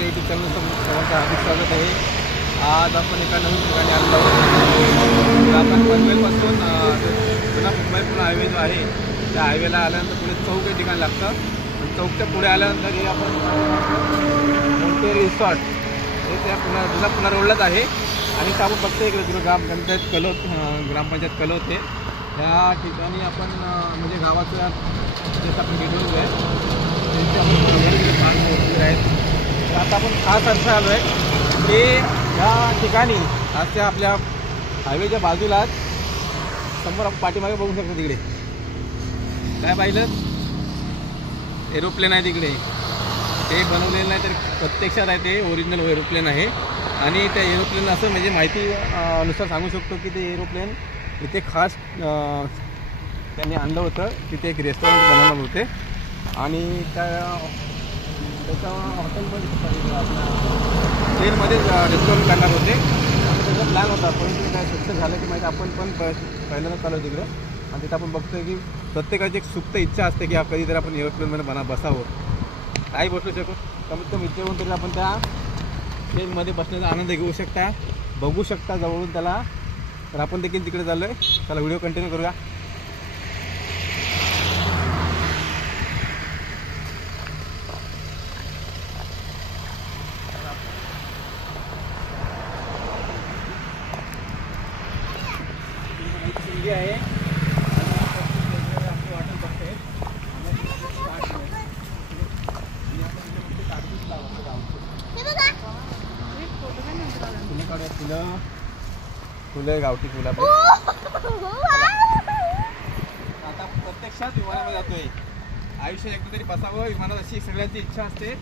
आपल्या YouTube channel सर्वांचं हार्दिक स्वागत आहे. आज आपण एका नवीन ठिकाणी आलेलो आहोत. आपण पनवेलपासून जुना मुंबई पुणे हायवे जो आहे त्या हायवेला आल्यानंतर पुढे चौक हे ठिकाण लागतं. पण चौकच्या पुढे आल्यानंतर हे आपण मोंटेरी रिसॉर्ट हे त्या जुना पुणे रोडलाच आहे. आणि तर आपण बघतो इकडे जुनं ग्रामपंचायत कलोत आहे. त्या ठिकाणी आपण म्हणजे गावाचं जे आपण गेलेलो आहे त्यांचे आपण पार्क आहेत. तर आता आपण खास अर्थ आलो आहे की या ठिकाणी आज त्या आपल्या हायवेच्या बाजूलाच समोर आपण पाठीमागे बघू शकतो. तिकडे काय पाहिलं, एरोप्लेन आहे तिकडे. ते बनवलेलं नाही तर प्रत्यक्षात आहे ते ओरिजिनल एरोप्लेन आहे. आणि त्या एरोप्लेन असं म्हणजे माहिती अनुसार सांगू शकतो की ते एरोप्लेन इथे खास त्यांनी आणलं होतं. तिथे एक रेस्टॉरंट बनवणार होते आणि त्याच्या हॉटेलमध्ये आपल्या ट्रेनमध्येच रेस्टॉरंट करणार होते. त्याचा प्लॅन होता, परंतु काय सक्सेस झालं की माहिती आपण पण पहिल्यांदा चालू तिकडं. आणि तिथं आपण बघतोय की प्रत्येकाची एक सुप्त इच्छा असते की कधीतरी आपण एरोप्लेनमध्ये बसावं. काही बसू शकतो, कमीत कमी इथे येऊन तरी आपण त्या ट्रेनमध्ये बसण्याचा आनंद घेऊ शकता, बघू शकता जवळून त्याला. तर आपण देखील तिकडे चाललो आहे. चला व्हिडिओ कंटिन्यू करूया. आहे आपली वाटत बघते फुलं फुलं गावठी फुलं. आता प्रत्यक्षात विमानामध्ये जातोय. आयुष्य एकदा तरी बसावं विमानात अशी सगळ्यांची इच्छा असते.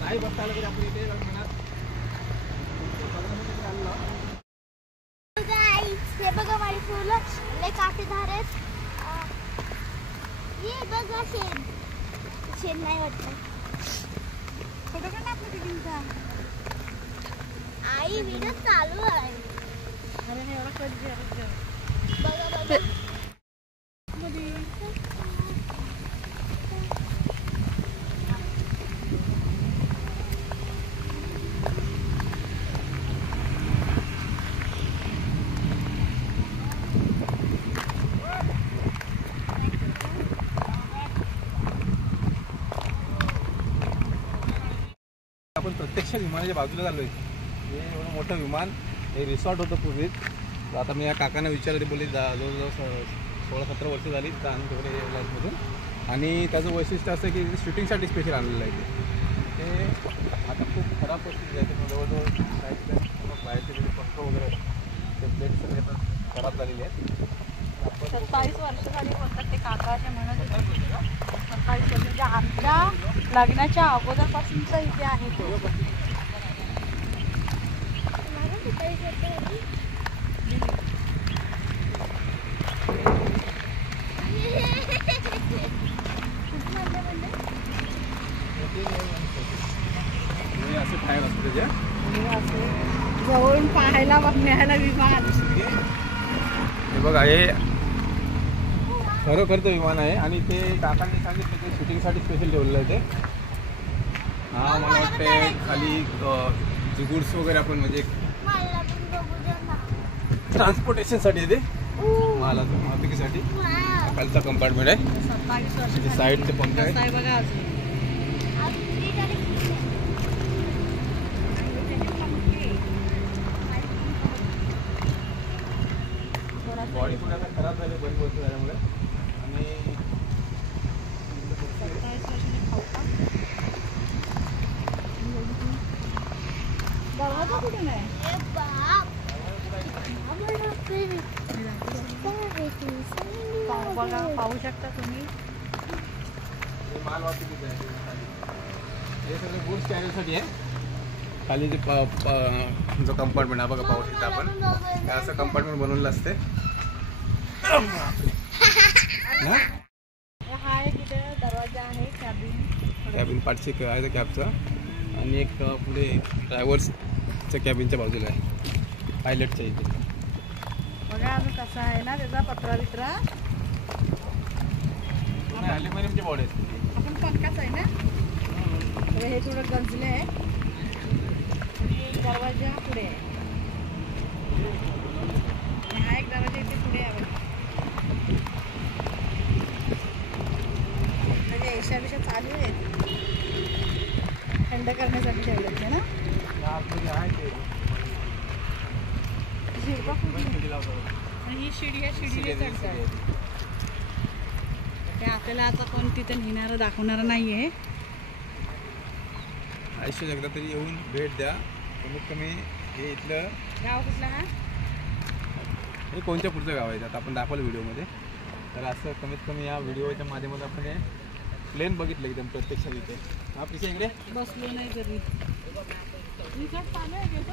नाही बसता आलं तरी आपण इथे हे बघा माझी फुलं लय काटेदार आहेत. ये बघा शेण नाही वाटत. फोटो काढ आपल्या तिघींचा. आई व्हिडिओ चालू आहे. अरे नाही एवढा कधी बघा बघा आपण प्रत्यक्ष विमानाच्या बाजूला झालो आहे. हे एवढं मोठं विमान हे रिसॉर्ट होतं पूर्वीच. तर आता मी या काकांना विचारले, बोलले जवळजवळ 16-17 वर्ष झाली आणि तेवढे लाईफमधून. आणि त्याचं वैशिष्ट्य असं की शूटिंगसाठी स्पेशल आणलेलं आहे. ते आता खूप खराब परिस्थिती आहे. जवळजवळ साईड बाहेरचे जे पंख वगैरे ते प्लेट सगळे आता खराब झालेले आहेत. 27 वर्ष झाली बोलतात ते काका. ते म्हणत होते 27 वर्ष म्हणजे आमच्या लग्नाच्या अगोदरपासूनच इथे आहे ते. असे टायर असते त्याच्या जवळून पाहायला बघण्याला विमान. हे बघा, हे खरोखरचं विमान आहे. आणि ते काकांनी सांगितलं ते शूटिंगसाठी स्पेशल ठेवलेलं आहे ते. हा मला वाटते खाली गुड्स वगैरे आपण म्हणजे ट्रान्सपोर्टेशनसाठी आहे ते, मालाचं वाहतुकीसाठी. खालचा कंपार्टमेंट आहे, 27 वर्ष साईडचे पंख आहे. बघा अजून बॉडी पण आता खराब झाली बरीच वर्ष झाल्यामुळे. आणि दरवाजा कुठे नाही. बघा, पाहू शकता तुम्ही. माल वाहतुकीचं आहे. हे सगळे गुड्स कॅरीसाठी आहे. खाली जे जो कंपार्टमेंट आहे बघा, पाहू शकता आपण. हे असं कंपार्टमेंट बनवलेलं असते. हा एक इथे दरवाजा आहे, कॅबिन पार्टचे आहे कॅबचं. आणि एक पुढे ड्रायव्हर्सच्या कॅबिनच्या बाजूला आहे, पायलटच्या इथे. बघा अजून कसा आहे ना त्याचा पत्रा बित्रा. ॲल्युमिनियमचे बॉडी आहेत. आपण पंखाच आहे ना. हे थोडं गंजले आहे. दरवाजा पुढे आहे आणि हा एक दरवाजा इथे पुढे आहे बघा. म्हणजे एशा बिशा चालू आहेत थंड करण्यासाठी ठेवले ना. आणि ही शिडी आहे, शिडीने चढतात. ते आपल्याला आता कोण तिथे नेणारं दाखवणारं नाही आहे. आयुष्य एकदा तरी येऊन भेट द्या. कमीत कमी हे इथलं गाव कुठला हा? हे कोणत्या पुढचं गाव आहे आता आपण दाखवलं व्हिडिओमध्ये. तर असं कमीत कमी या व्हिडिओच्या माध्यमातून आपण हे प्लेन बघितलं एकदम प्रत्यक्षात इथे. हा पिशा इकडे बसलो नाही घरी. चालू आहे का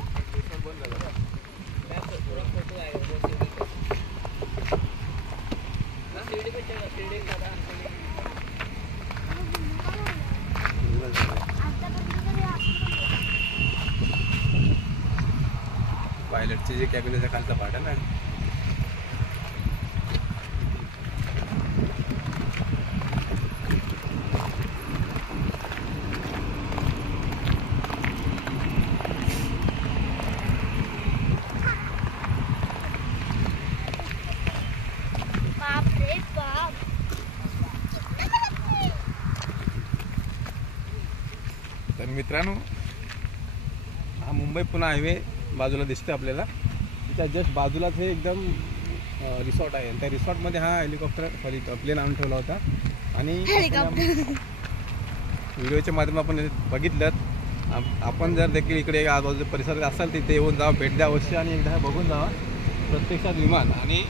पायलटचे जे कॅबिनचा खालचा पार्ट आहे ना. तर मित्रांनो हा मुंबई पुणे हायवे बाजूला दिसतोय आपल्याला. त्याच्या जस्ट बाजूलाच हे एकदम रिसॉर्ट आहे. त्या रिसॉर्टमध्ये हा हेलिकॉप्टर प्लेन आणून ठेवला होता. आणि व्हिडिओच्या माध्यमातून आपण बघितलं. आपण जर देखील इकडे आजूबाजूच्या परिसरात असाल तिथे येऊन जावं, भेट द्या अवश्य आणि एकदा बघून जावा प्रत्यक्षात विमान. आणि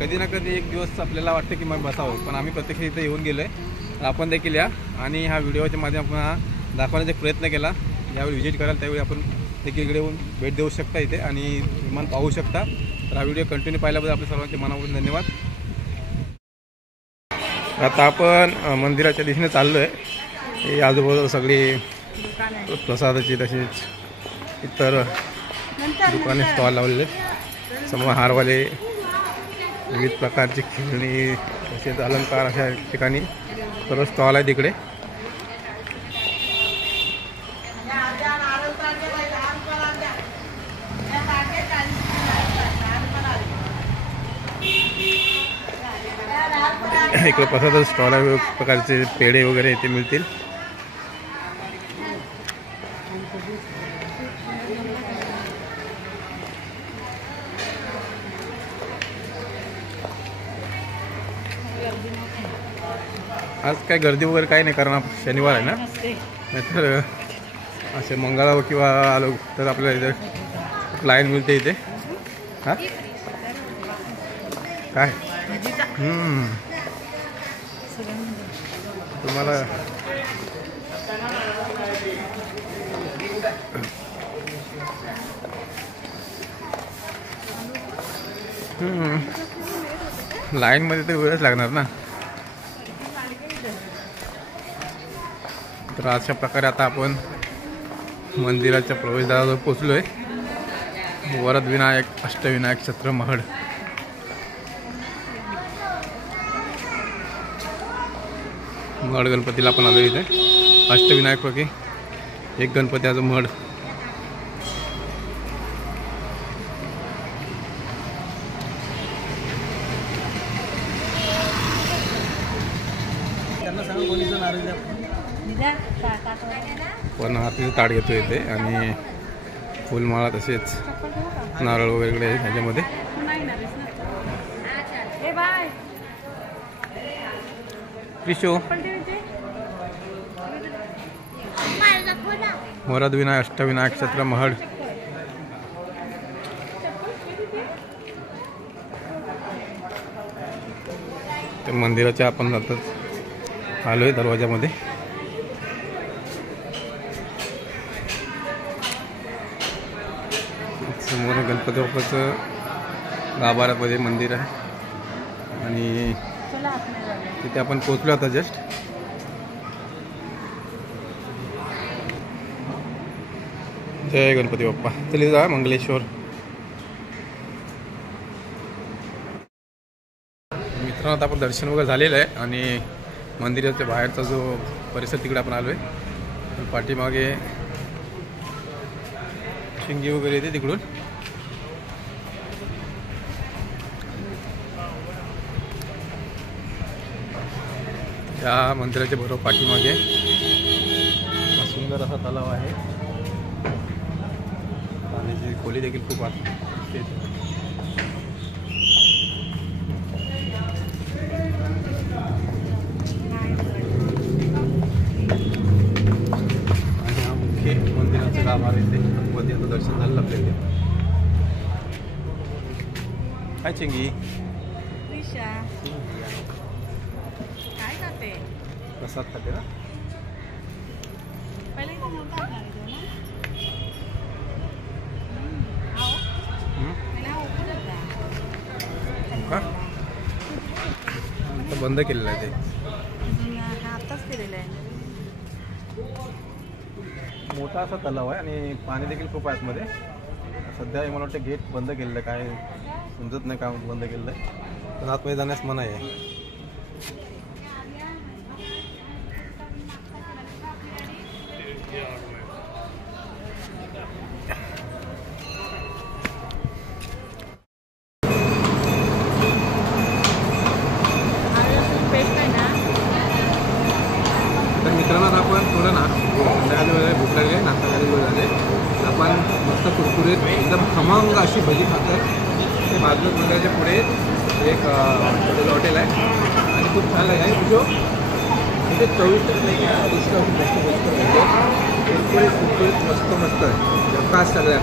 कधी ना कधी एक दिवस आपल्याला वाटतं की मग बसावं, पण आम्ही प्रत्यक्ष इथे येऊन गेलो आहे. आपण देखील या आणि ह्या व्हिडिओच्या माध्यमातून हा दाखवण्याचा प्रयत्न केला. ज्यावेळी व्हिजिट कराल त्यावेळी आपण देखील इकडे येऊन भेट देऊ शकता इथे आणि विमान पाहू शकता. तर हा व्हिडिओ कंटिन्यू पाहिल्याबद्दल आपल्या सर्वांचे मनापासून धन्यवाद. आता आपण मंदिराच्या दिशेने चाललो आहे. हे आजूबाजूला सगळी प्रसादाची तसेच इतर दुकाने स्टॉल लावलेले आहेत. समोर हारवाले, विविध प्रकारची खेळणी तसेच अलंकार अशा ठिकाणी सर्व स्टॉल आहे तिकडे. इकडे प्रसादाचा स्टॉल आहे. विविध प्रकारचे पेढे वगैरे इथे मिळतील. आज काय गर्दी वगैरे काही नाही कारण शनिवार आहे ना. नाहीतर असे मंगळवार किंवा आलो तर आपल्याला इथे लाईन मिळते इथे. हा काय तुम्हाला लाईनमध्ये तर वेळच लागणार ना. तर अशा प्रकारे आता आपण मंदिराच्या प्रवेशद्वारावर पोचलो आहे. वरदविनायक अष्टविनायक छत्र महड. महड गणपतीला आपण आलो इथे. अष्टविनायकपैकी एक गणपतीचं महड. पण हातीचं ताट घेतो इथे आणि फुलमाळा तसेच नारळ वगैरे इकडे आहे ह्याच्यामध्ये. पिशो वरदविनायक अष्टविनायक छत्र महड. तर मंदिराच्या आपण जातात आलोय दरवाजामध्ये. समोर गणपती बाप्पाचं गाभाऱ्यामध्ये मंदिर आहे आणि तिथे आपण पोहोचलो आता जस्ट. जय गणपती बाप्पा. चली जा मंगलेश्वर. मित्रांनो आता आपण दर्शन वगैरे झालेलं आहे आणि मंदिराच्या बाहेरचा जो परिसर तिकडे आपण आलो आहे. पाठीमागे शेंगी वगैरे येते तिकडून. त्या मंदिराच्या बरोबर पाठीमागे हा सुंदर असा तलाव आहे. पाण्याची खोली देखील खूप असते. आणि हा मुख्य मंदिराचं गाभार येते. मध्ये आता दर्शन झालं आपल्याला. काय चिंगी रिशा काय खाते? प्रसाद खाते ना. पहिले इथे नव्हता आणणार आहे तो ना. मला ओपन होता. का आता बंद केलेलं आहे ते. हा आत्ताच केलेलं आहे. मोठा असा तलाव आहे आणि पाणी देखील खूप आहे आतमध्ये. सध्या मला वाटतं गेट बंद केलेलं आहे. काय समजत नाही का बंद केलेलं आहे. पण आतमध्ये जाण्यास मनाई आहे. तर मित्रांनो आता आपण थोडं ना संध्याकाळी वेळ भूक लागली, नाश्ता करायला वेळ झाले. आपण मस्त कुरकुरीत एकदम खमंग अशी भजी खातात. ते बाजूला मंदिराच्या पुढे एक हॉटेल आहे आणि खूप छान आहे. तुझं तिथे चविष्ट नाही की कुरकुरीत मस्त मस्त आहे. झकास सगळ्या.